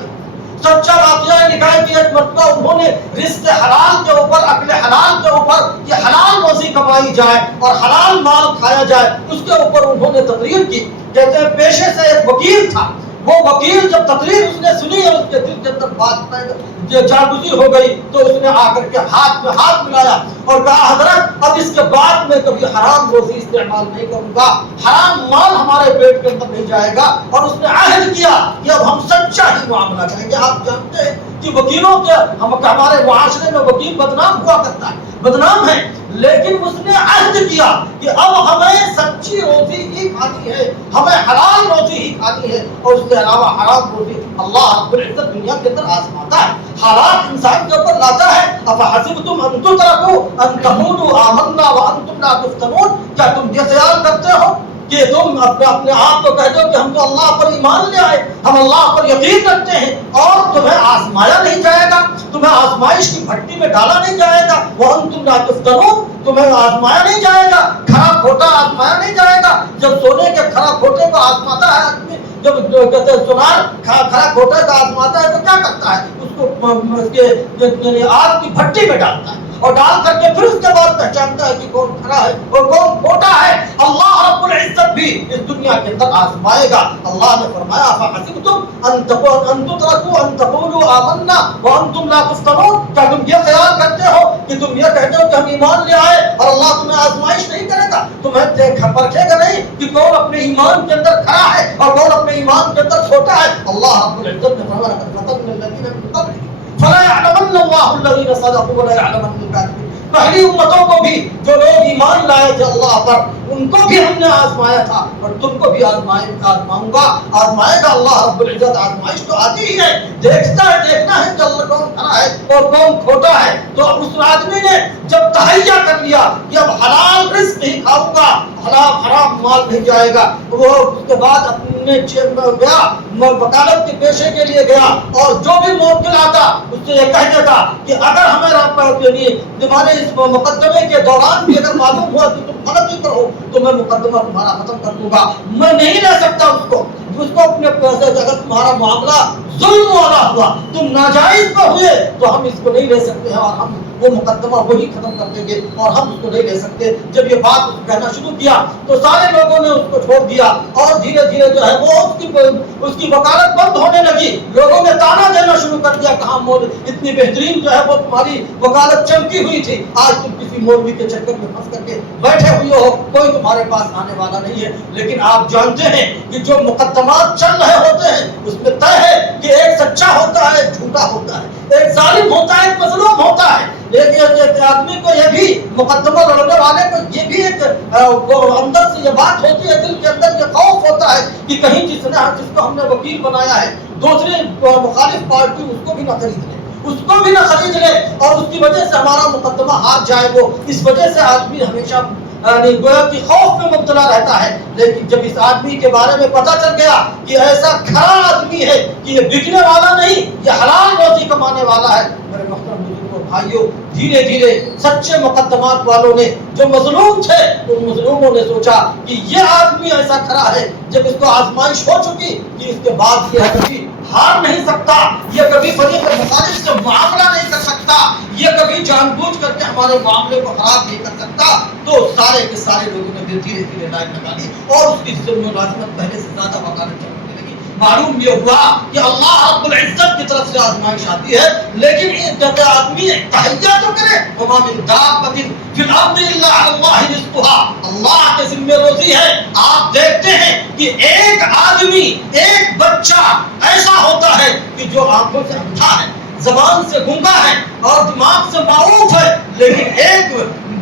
لکھا ہے کہ ایک مرتبہ انہوں نے رزق حلال کے اوپر، اکل حلال کے اوپر، کہ حلال روزی کمائی جائے اور حلال مال کھایا جائے، اس کے اوپر انہوں نے تقریر کی۔ کہتے ہیں پیشے سے ایک وکیل تھا، وہ وکیل جب تقریر اس نے سنی اور اس کے دل کے اندر بات جاگزی ہو گئی تو اس نے آ کر کے ہاتھ میں ہاتھ ملایا اور کہا حضرت اب اس کے بعد میں کبھی حرام روزی استعمال نہیں کروں گا، حرام مال ہمارے پیٹ کے اندر نہیں جائے گا، اور اس نے عہد کیا کہ اب ہم سچا ہی معاملہ کریں گے۔ آپ جانتے ہیں کہ وکیلوں کے ہمارے معاشرے میں وکیل بدنام ہوا کرتا ہے، بدنام ہے، لیکن اس نے عہد کیا کہ اب ہمیں سچی روزی ہی کھانی ہے، ہمیں حلال روزی ہی کھانی ہے، اور اس کے علاوہ حرام روزی اللہ رب العزت دنیا کے اندر آزماتا ہے، حالات انسان کے اوپر لاتا ہے۔ افحسبتم ان تترکوا ان تقولوا آمنا وانتم لا تفتنون، کیا تم یہ خیال کرتے ہو کہ تم اپنے آپ کو کہہ دو کہ ہم تو اللہ پر ایمان لے آئے، ہم اللہ پر یقین رکھتے ہیں، اور تمہیں آزمایا نہیں جائے گا، تمہیں آزمائش کی بھٹی میں ڈالا نہیں جائے گا، وانتم لا تفتنون، تمہیں آزمایا نہیں جائے گا، کھرا کھوٹا آزمایا نہیں جائے گا۔ جب سونے کے کھرا کھوٹے کو آزماتا ہے آدمی، جب کہتے ہیں سونار کھرا کھوٹے کا آزماتا ہے تو کیا کرتا ہے، اس کو آگ کی بھٹی میں ڈالتا ہے، اور ڈال کر کے پھر اس کے بعد پہچانتا ہے کہ کون کھڑا ہے اور کون کھوٹا ہے۔ اللہ رب العزت بھی اس دنیا کے اندر آزمائے گا۔ اللہ نے فرمایا افحسبتم ان تترکوا ان تقولوا آمنا وانتم لا تفتنون، کیا تم یہ خیال کرتے ہو کہ تم یہ کہتے ہو کہ ہم ایمان لے آئے اور اللہ تمہیں آزمائش نہیں کرے گا، تمہیں پرکھے گا نہیں کہ کون اپنے ایمان کے اندر کھڑا ہے اور کون اپنے ایمان کے اندر چھوٹا ہے۔ اللہ رب العزت نے فرمایا فتن الذین من قبلکم فلا يعلمن اللہ الذین صدقوا ولا يعلمن الکاذبین، پہلی امتوں کو بھی جو لوگ ایمان لائے تھے اللہ پر ان کو بھی ہم نے آزمایا تھا اور تم کو بھی آزماؤں گا، آزمائے گا اللہ رب العزت۔ آزمائش تو آتی ہی ہے، دیکھنا ہے کہ اللہ کون کھڑا ہے اور کون کھوٹا ہے۔ تو اس آدمی نے جب تہیہ کر لیا کہ اب حلال رزق ہی کھاؤں گا، حرام مال نہیں جائے گا، وہ اس کے بعد اپنے گیا وکالت کے پیشے کے لیے گیا، اور جو بھی موکل آتا اس سے یہ کہہ دیتا کہ اگر ہمیں تمہارے اس مقدمے کے دوران بھی اگر معلوم ہوا کہ تم غلطی پر ہو تو میں مقدمہ تمہارا ختم کر دوں گا، میں نہیں لے سکتا اس کو اپنے پیسے، اگر تمہارا معاملہ ظلم والا ہوا، تم ناجائز پر ہوئے تو ہم اس کو نہیں لے سکتے ہیں، اور ہم وہ مقدمہ وہی ختم کر دیں گے اور ہم اس کو نہیں لے سکتے. جب یہ بات کہنا شروع کیا تو سارے لوگوں نے اس کو چھوڑ دیا اور دھیرے دھیرے جو ہے وہ اس کی وکالت بند ہونے لگی. لوگوں نے تانا دینا شروع کر دیا, کہاں اتنی بہترین جو ہے وہ تمہاری وکالت چمکی ہوئی تھی, آج تم کسی مولوی کے چکر میں پھنس کر کے بیٹھے ہوئے ہو, کوئی تمہارے پاس آنے والا نہیں ہے. لیکن آپ جانتے ہیں کہ جو مقدمات چل رہے ہوتے ہیں اس میں طے ہے کہ ایک سچا ہوتا ہے, ایک جھوٹا ہوتا ہے, ایک ظالم ہوتا ہے, ایک مظلوم ہوتا ہے. لیکن آدمی کو یہ بھی, مقدمہ لڑنے والے کو یہ بھی ایک اندر سے یہ بات ہوتی ہے, دل کے اندر یہ خوف ہوتا ہے کہ کہیں جس کو ہم نے وکیل بنایا ہے دوسری مخالف پارٹی اس کو بھی نہ خرید لے, اس کو بھی نہ خرید لے اور اس کی وجہ سے ہمارا مقدمہ ہار جائے. وہ اس وجہ سے آدمی ہمیشہ گویا کہ خوف میں مبتلا رہتا ہے. لیکن جب اس آدمی کے بارے میں پتا چل گیا کہ ایسا کھڑا آدمی ہے کہ یہ بکنے والا نہیں, یہ حلال روزی کمانے والا ہے, میرے محترم بزرگوں بھائیوں, دھیرے دھیرے سچے مقدمات والوں نے, جو مظلوم تھے ان مظلوموں نے سوچا کہ یہ آدمی ایسا کھڑا ہے, جب اس کو آزمائش ہو چکی کہ اس کے بعد یہ کبھی ہار نہیں سکتا, یہ کبھی فریق مخالف سے معاملہ نہیں کر سکتا, یہ کبھی جان بوجھ کر کے ہمارے معاملے کو خراب نہیں کر سکتا. تو سارے کے سارے لوگوں نے دھیرے دھیرے لائن لگا لی اور اس کی ملازمت پہلے سے زیادہ وکالت چلنے لگی. معلوم یہ ہوا کہ اللہ رب العزت کی طرف سے آزمائش آتی ہے, لیکن جب آدمی تحیہ تو کرے, وما من دابۃ فی الارض الا علی اللہ رزقها, اللہ کے ذمہ روزی ہے. آپ دیکھتے ہیں کہ ایک آدمی, ایک بچہ ایسا ہوتا ہے کہ جو آنکھوں سے اندھا ہے, زبان سے گونگا ہے اور دماغ سے معروف ہے, لیکن ایک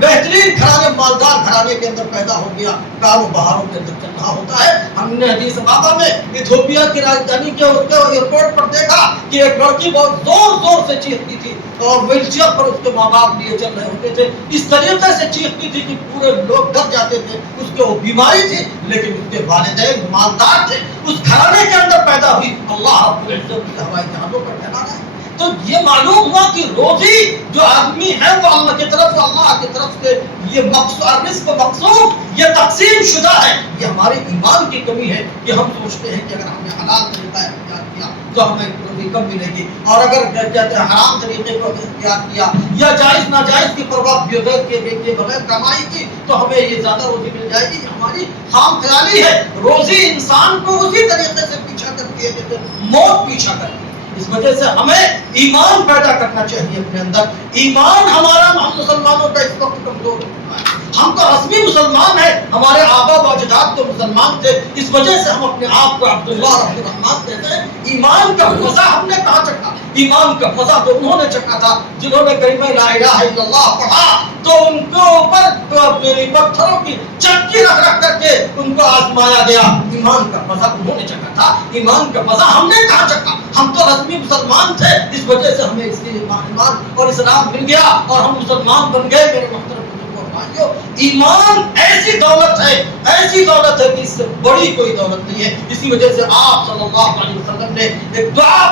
بہترین گھرانے, مالدار گھرانے کے اندر پیدا ہو گیا, کاروباروں کے اندر چل رہا ہوتا ہے. ہم نے حدیث پاک میں ایتھوپیا کی راجدھانی کے اس کے ایئرپورٹ پر دیکھا کہ ایک لڑکی بہت زور زور سے چیختی تھی اور ویل چیئر پر اس کے ماں باپ لیے چل رہے ہوتے تھے. اس طریقے سے چیختی تھی کہ پورے لوگ ڈر جاتے تھے. اس کے وہ بیماری تھی لیکن اس کے والدین مالدار تھے, اس گھرانے کے اندر پیدا ہوئی. اللہ رب العزت کی ہوائی جہازوں پر پھیلا رہا ہے. تو یہ معلوم ہوا کہ روزی جو آدمی ہے وہ اللہ کی طرف, اللہ کی طرف سے یہ مقصود, رزق مقصود, یہ تقسیم شدہ ہے. یہ ہمارے ایمان کی کمی ہے کہ ہم سوچتے ہیں کہ اگر ہم نے حلال طریقہ اختیار کیا تو ہمیں روزی کم ملے گی, اور اگر کہتے ہیں حرام طریقے کو اختیار کیا یا جائز ناجائز کی پرواہ کے بغیر کمائی کی تو ہمیں یہ زیادہ روزی مل جائے گی. ہماری خام خیالی ہے. روزی انسان کو اسی طریقے سے پیچھا کرتی ہے جیسے موت پیچھا کرتی ہے. اس وجہ سے ہمیں ایمان پیدا کرنا چاہیے اپنے اندر. ایمان ہمارا, ہم مسلمانوں کا اس وقت کمزور ہو چکا ہے. ہم تو رسمی مسلمان ہیں, ہمارے آبا و اجداد تو مسلمان تھے, اس وجہ سے ہم اپنے آپ کو عبداللہ عبد الرحمان کہتے ہیں. ایمان کا مزہ ہم نے کہاں چکھا؟ ایمان کا مزہ تو انہوں نے چکھا تھا جنہوں نے کلمہ لا الہ الا اللہ پڑھا تو ان کے اوپر پتھروں کی چکی رکھ رکھ کر کے ان کو آزمایا گیا. ایمان کا مزہ انہوں نے چکھا تھا, ایمان کا مزہ ہم نے کہاں چکھا؟ ہم تو رسمی مسلمان تھے, اس وجہ سے ہمیں اس کے ایمان اور اسلام مل گیا اور ہم مسلمان بن گئے. میرے محترم ایمان ایسی دولت ہے, ایسی دولت ہے کہ اس سے بڑی کوئی دولت نہیں ہے. اسی وجہ سے آپ صلی اللہ علیہ وسلم نے ایک دعا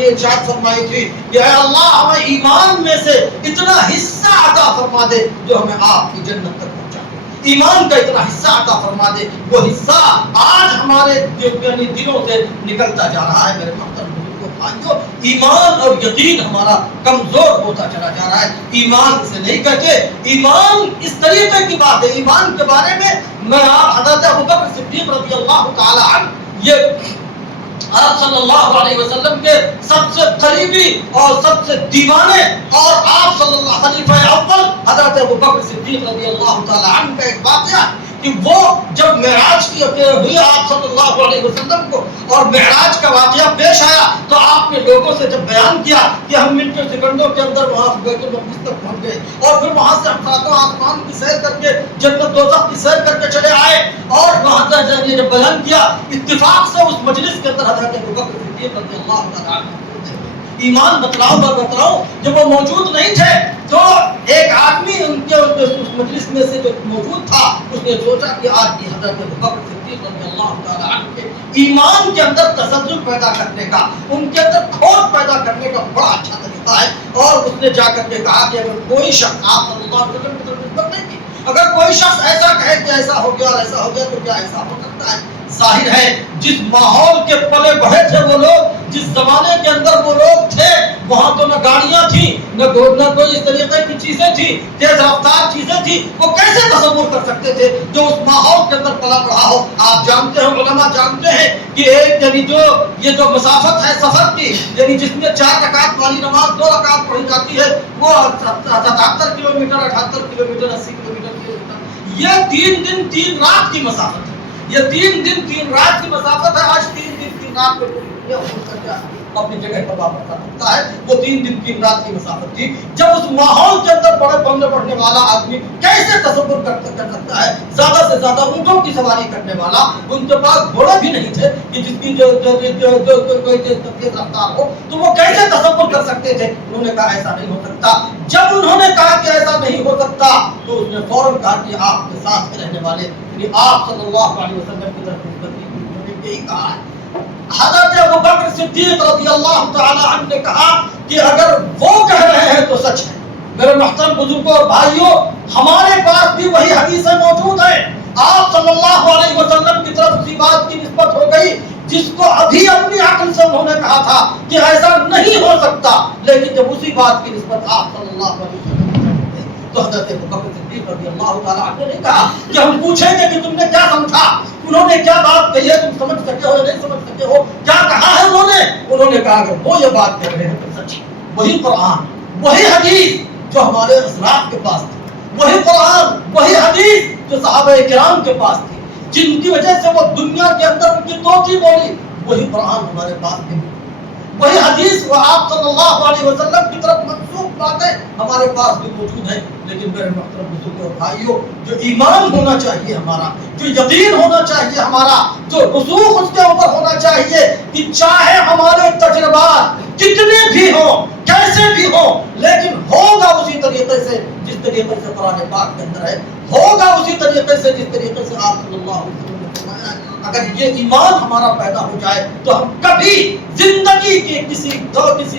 ارشاد فرمائی تھی کہ اے اللہ ہمیں ایمان میں سے اتنا حصہ عطا فرما دے جو ہمیں آپ کی جنت تک پہنچا دے. ایمان کا اتنا حصہ عطا فرما دے, وہ حصہ آج ہمارے دلوں سے نکلتا جا رہا ہے. میرے محترم ایمان اور یقین ہمارا کمزور ہوتا چلا جا رہا ہے. ایمان سے نہیں کہتے, ایمان اس طریقے کی بات ہے. ایمان کے بارے میں آپ حضرت ابوبکر صدیق رضی اللہ تعالی عنہ, یہ آپ صلی اللہ علیہ وسلم کے سب سے قریبی اور سب سے دیوانے اور آپ صلی اللہ خلیفہ اول حضرت ابوبکر صدیق رضی اللہ تعالی عنہ کا ایک واقعہ کہ وہ جب معراج کی ہوئی آپ صلی اللہ علیہ وسلم کو اور معراج کا واقعہ پیش آیا تو آپ نے لوگوں سے جب بیان کیا کہ ہم منٹوں سیکنڈوں کے اندر وہاں بیت المقدس تک پہنچ گئے اور پھر وہاں سے ہم ساتوں آسمان کی سیر کر کے جنت دوزخ کی سیر کر کے چلے آئے اور وہاں سے جب بیان کیا اتفاق سے اس مجلس کے اندر حضرت ابوبکر صدیق رضی اللہ تعالیٰ عنہ ایمان بتلاؤ جب وہ موجود نہیں تھے تو ایک آدمی ان کے اس مجلس میں سے جو موجود تھا اس نے سوچا کہ آج یہ حضرت ابوبکر صدیق رضی اللہ تعالیٰ عنہ کے ایمان کے اندر تسلسل پیدا کرنے کا, ان کے اندر کھوٹ پیدا کرنے کا بڑا اچھا طریقہ ہے. اور اس نے جا کر کے کہا کہ اگر کوئی شخص آپ صلی اللہ علیہ وسلم کی طرف نسبت نہیں کی, اگر کوئی شخص ایسا کہے کہ ایسا ہو گیا اور ایسا ہو گیا تو کیا ایسا ہو سکتا ہے؟ ظاہر ہے جس ماحول کے پلے بڑھے تھے وہ لوگ، جس زمانے کے اندر وہ لوگ تھے، وہاں تو نہ گاڑیاں تھیں، نہ کوئی اس طریقے کی چیزیں تھیں، تیز رفتار چیزیں تھیں، وہ کیسے تصور کر سکتے تھے جو اس ماحول کے اندر پلا بڑھا ہو؟ آپ جانتے ہیں، علماء جانتے ہیں کہ ایک یعنی یہ جو مسافت ہے سفر کی، یعنی جس میں 4 رکعت والی نماز 2 رکعت پڑھی جاتی ہے، وہ 77 کلومیٹر، 78 کلومیٹر، 80 کلومیٹر، یہ 3 دن 3 رات کی مسافت ہے۔ یہ 3 دن 3 رات کی مسافت ہے۔ آج 3 دن 3 رات کو اپنی جگہ پر واپس آ سکتا ہے، وہ 3 دن 3 رات کی مسافت تھی۔ جب اس ماحول کے اندر بڑے بمنے پڑنے والا آدمی کیسے تصور کر سکتا ہے؟ زیادہ سے زیادہ اونٹوں کی سواری کرنے والا، ان کے پاس گھوڑے بھی نہیں تھے کہ جس کی جو کوئی تیز رفتار ہو، تو وہ کیسے تصور کر سکتے تھے؟ انہوں نے کہا ایسا نہیں ہو سکتا۔ جب انہوں نے کہا کہ ایسا نہیں ہو سکتا تو اس نے فوراً کہا کہ آپ کے ساتھ رہنے والے یعنی آپ صلی اللہ علیہ وسلم کی طرف نسبت کی، انہوں نے یہی کہا ہے۔ حضرت ابوبکر صدیق رضی اللہ تعالی عنہ نے کہا کہ اگر وہ کہہ رہے ہیں تو سچ ہے۔ میرے محترم بزرگوں اور بھائیوں، ہمارے پاس بھی وہی حدیثیں موجود ہیں۔ آپ صلی اللہ علیہ وسلم کی طرف اسی بات کی نسبت ہو گئی جس کو ابھی اپنی عقل سے انہوں نے کہا تھا کہ ایسا نہیں ہو سکتا، لیکن جب اسی بات کی نسبت آپ صلی اللہ علیہ وسلم تو حضرت ابوبکر صدیق رضی اللہ تعالی عنہ نے کہا کہ ہم پوچھیں گے کہ تم نے کیا سمجھا، انہوں نے کیا بات کہی ہے، تم سمجھ سکے ہو یا نہیں سمجھ سکے ہو، کیا کہا ہے انہوں نے کہا اگر وہ یہ بات کہہ رہے ہیں تو سچ، وہی قرآن، وہی حدیث جو ہمارے اسلاف کے پاس تھی، وہی قرآن، وہی حدیث جو صحابہ کرام کے پاس تھی، جن کی وجہ سے وہ دنیا کے اندر ان کی توتی بولی، وہی قرآن ہمارے پاس بھی، وہی حدیث وہ آپ صلی اللہ علیہ وسلم کی طرف منسوخ باتیں ہمارے پاس بھی موجود ہیں۔ لیکن میرے محترم بزرگوں اور بھائیوں، جو ایمان ہونا چاہیے ہمارا، جو یقین ہونا چاہیے ہمارا، جو رسوخ اس کے اوپر ہونا چاہیے کہ چاہے ہمارے تجربات کتنے بھی ہوں، کیسے بھی ہوں، لیکن ہوگا اسی طریقے سے جس طریقے سے قرآن پاک کے اندر ہے، ہوگا اسی طریقے سے جس طریقے سے آپ صلی اللہ علیہ وسلم نے فرمایا ہے۔ اگر یہ ایمان ہمارا پیدا ہو جائے تو ہم کبھی زندگی کے کسی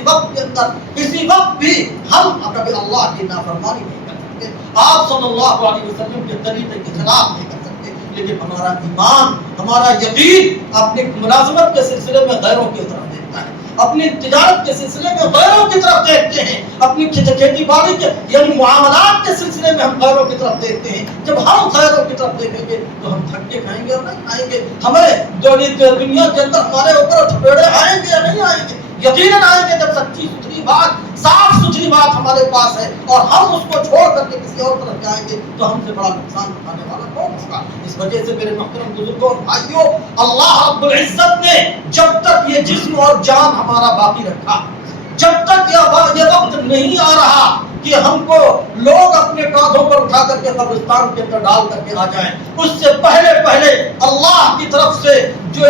وقت کے اندر کسی وقت بھی ہم کبھی اللہ کی نافرمانی نہیں کر سکتے، آپ صلی اللہ علیہ وسلم کے طریقے کے خلاف نہیں کر سکتے۔ لیکن ہمارا ایمان، ہمارا یقین اپنی ملازمت کے سلسلے میں غیروں کی طرف دیکھتا ہے، اپنی تجارت کے سلسلے میں غیروں کی طرف دیکھتے ہیں، اپنی کھیتی باڑی کے یعنی معاملات کے سلسلے میں ہم غیروں کی طرف دیکھتے ہیں۔ جب ہم غیروں کی طرف دیکھیں گے تو ہم تھک کے کھائیں گے اور نہیں کھائیں گے، ہمیں دنیا کے اندر ہمارے اوپر تھپیڑے آئیں گے یا نہیں آئیں گے؟ یقیناً آئیں گے جب سچی ستھری بات، صاف ستھری بات ہمارے پاس ہے اور ہم اس کو چھوڑ کر کے کسی اور طرف جائیں گے تو ہم سے بڑا نقصان اٹھانے والا کون ہوگا؟ اس وجہ سے میرے محترم بزرگوں اور بھائیوں، اللہ رب العزت نے جب تک یہ جسم اور جان ہمارا باقی رکھا، جب تک یہ وقت نہیں آ رہا کہ ہم کو لوگ اپنے کاندھوں پر اٹھا کر کے قبرستان کے اندر ڈال کر کے آ جائیں، اس سے پہلے اللہ کی طرف سے جو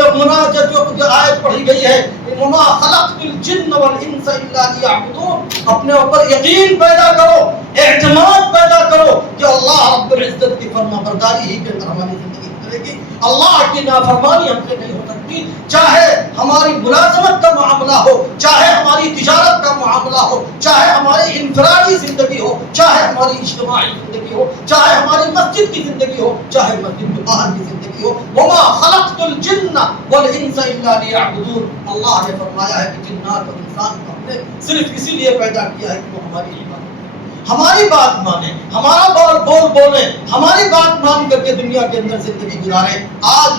آیت پڑھی گئی ہے، وَمَا خَلَقْتُ الْجِنَّ وَالْإِنسَ إِلَّا لِيَعْبُدُونَ، اپنے اوپر یقین پیدا کرو، اعتماد پیدا کرو کہ اللہ رب العزت کی فرما برداری ہی کے اندر ہماری زندگی گزرے گی، اللہ کی نافرمانی ہم سے نہیں ہو سکتی، چاہے ہماری ملازمت کا معاملہ ہو، چاہے ہماری تجارت کا معاملہ ہو، چاہے ہماری انفرادی زندگی ہو، چاہے ہماری اجتماعی زندگی ہو، چاہے ہماری مسجد کی زندگی ہو، چاہے مسجد کے باہر کی زندگی ہو۔ وَمَا خَلَقْتُ الْجِنَّ وَالْإِنسَ إِلَّا لِيَعْبُدُونَ، اللہ نے فرمایا ہے کہ جنات اور انسان کو ہم نے صرف اسی لیے پیدا کیا ہے کہ وہ ہماری عبادت، ہماری بات مانیں، ہمارا بول بولیں، ہماری بات مان کر کے دنیا کے اندر زندگی گزاریں۔ آج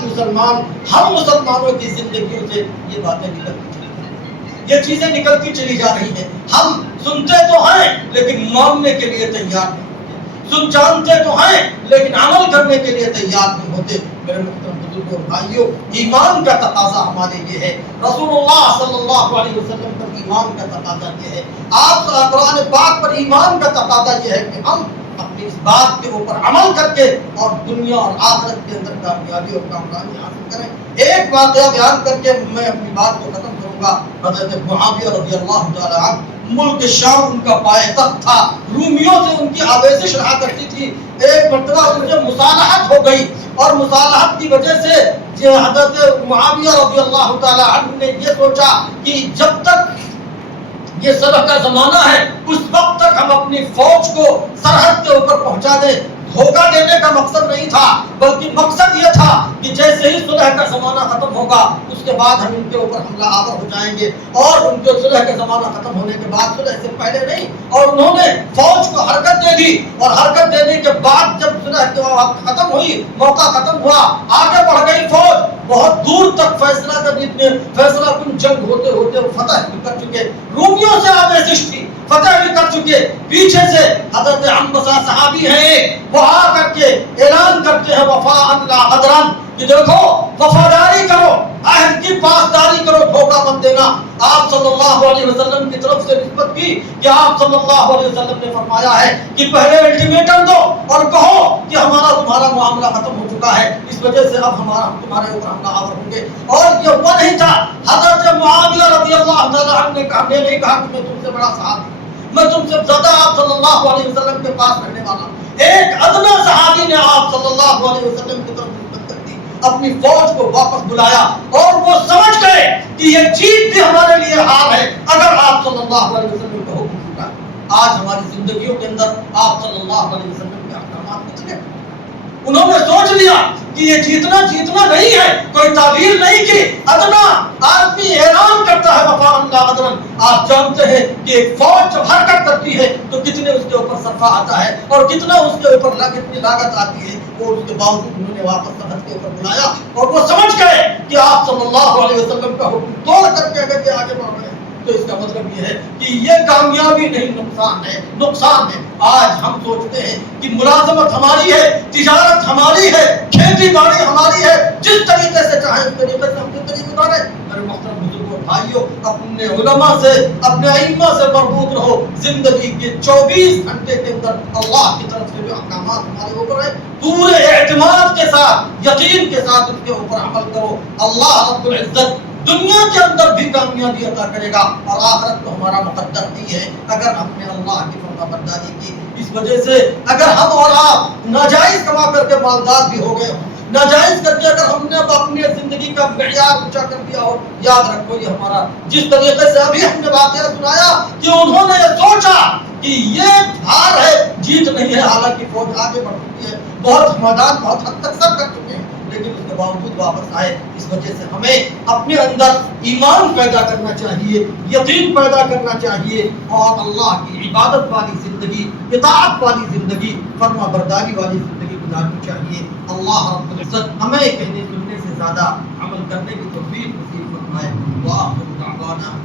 ہم مسلمانوں کی زندگیوں سے یہ باتیں نکلتی چلی جا رہی ہیں، یہ چیزیں نکلتی چلی جا رہی ہیں۔ ہم سنتے تو ہیں لیکن ماننے کے لیے تیار نہیں ہوتے، جانتے تو ہیں لیکن عمل کرنے کے لیے تیار نہیں ہوتے۔ میرے محترم بزرگوں اور بھائیوں، ایمان کا تقاضا ہمارے یہ ہے، رسول اللہ صلی اللہ علیہ وسلم پر ایمان کا تقاضا یہ ہے، آپ قرآن پاک پر ایمان کا تقاضا یہ ہے کہ ہم اپنی اس بات کے اوپر عمل کر کے اور دنیا اور آخرت کے اندر کامیابی اور کامیابی حاصل کریں۔ ایک واقعہ بیان کر کے میں اپنی بات کو ختم کروں گا۔ حضرت معاویہ رضی اللہ تعالی عنہ، ملک شام ان کا پائے تخت تھا، رومیوں سے ان کی آویزش رہا کرتی تھی۔ ایک مرتبہ ان سے مصالحت ہو گئی اور مصالحت کی وجہ سے حضرت معاویہ رضی اللہ تعالی عنہ نے یہ سوچا کہ جب تک یہ صلح کا زمانہ ہے اس وقت تک ہم اپنی فوج کو سرحد کے اوپر پہنچا دیں۔ دھوکہ دینے کا مقصد نہیں تھا، بلکہ مقصد یہ تھا کہ جیسے ہی صلح کا زمانہ ختم ہوگا اس کے بعد ہم ان کے اوپر حملہ آور ہو جائیں گے، اور ان کے صلح کا زمانہ ختم ہونے کے بعد، صلح سے پہلے نہیں، اور انہوں نے فوج کو حرکت دے دی، اور حرکت دینے کے بعد جب صلح کے وقت ختم ہوئی، موقع ختم ہوا، آگے بڑھ گئی فوج، بہت دور تک فیصلہ کن جنگ ہوتے ہوتے وہ فتح بھی کر چکے، رومیوں سے آمیزش تھی، فتح بھی کر چکے، پیچھے سے حضرت عنبسہ صحابی ہیں، وہ آ کر کے اعلان کرتے ہیں وفاء لا غدرا، کہ دیکھو وفاداری کرو، عہد کی پاسداری کرو، دھوکہ مت دینا۔ آپ صلی اللہ علیہ وسلم کی طرف سے نسبت کی کہ آپ صلی اللہ علیہ وسلم نے فرمایا ہے کہ پہلے الٹیمیٹم دو اور کہو کہ ہمارا تمہارا معاملہ ختم ہو چکا ہے، اس وجہ سے اب ہم تمہارے اوپر حملہ آور ہوں گے۔ اور یہ وہ نہیں تھا، حضرت معاویہ رضی اللہ تعالیٰ عنہ نے نہیں کہا کہ میں تم سے بڑا صحابی، میں تم سے زیادہ آپ صلی اللہ علیہ وسلم کے پاس رہنے والا ہوں۔ ایک ادنا صحابی نے آپ صلی اللہ علیہ وسلم کی طرف نسبت کر دی، اپنی فوج کو واپس بلایا، اور وہ سمجھ گئے کہ یہ جیت بھی ہمارے لیے ہار ہے اگر آپ صلی اللہ علیہ وسلم کا حکم ٹوٹا۔ آج ہماری زندگیوں کے اندر آپ صلی اللہ علیہ وسلم کے احکامات کتنے، انہوں نے سوچ لیا کہ یہ جیتنا نہیں ہے، کوئی تعبیر نہیں کی، ادنا آدمی اعلان کرتا ہے وفاء لا غدرا۔ آپ جانتے ہیں کہ ایک فوج جب حرکت کرتی ہے تو کتنے اس کے اوپر صرفہ آتا ہے اور کتنا اس کے اوپر کتنی لاگت آتی ہے، اور اس کے باوجود انہوں نے واپس سرحد کے اوپر بلایا، اور وہ سمجھ گئے کہ آپ صلی اللہ علیہ وسلم کا حکم توڑ کر کے اگر یہ آگے بڑھ گئے تو اس کا مطلب یہ ہے کہ یہ کامیابی نہیں، نقصان ہے۔ آج ہم سوچتے ہیں کہ ملازمت ہماری ہے، تجارت ہماری ہے، کھیتی باڑی ہماری ہے، جس طریقے سے چاہے اس طریقے سے ہم زندگی گزاریں۔ میرے محترم بزرگوں بھائیوں، اپنے علماء سے، اپنے ائمہ سے مربوط رہو، زندگی کے 24 گھنٹے کے اندر اللہ کی طرف سے جو احکامات ہمارے اوپر ہیں پورے اعتماد کے ساتھ، یقین کے ساتھ اس کے اوپر عمل کرو۔ اللہ رب العزت دنیا کے اندر بھی کامیابی عطا کرے گا، اور آخرت تو ہمارا مقدر نہیں ہے اگر ہم نے اللہ کی فرمانبرداری کی۔ اس وجہ سے اگر ہم اور آپ ناجائز کما کر کے مالدار بھی ہو گئے ہوں، ناجائز کر کے اگر ہم نے اپنی زندگی کا معیار اونچا کر دیا ہو، یاد رکھو یہ ہمارا، جس طریقے سے ابھی ہم نے واقعہ سنایا کہ انہوں نے یہ سوچا کہ یہ ہار ہے، جیت نہیں ہے، حالانکہ فوج آگے بڑھ چکی ہے، بہت میدان بہت حد تک سب کر چکے ہیں، لیکن اس کے باوجود واپس آئے۔ اس وجہ سے ہمیں اپنے اندر ایمان پیدا کرنا چاہیے، یقین پیدا کرنا چاہیے، اور اللہ کی عبادت والی زندگی، اطاعت والی زندگی، فرما برداری والی زندگی گزارنی چاہیے۔ اللہ رب العزت ہمیں کہنے سننے سے زیادہ عمل کرنے کی توفیق نصیب فرمائے۔ وآخر دعوانا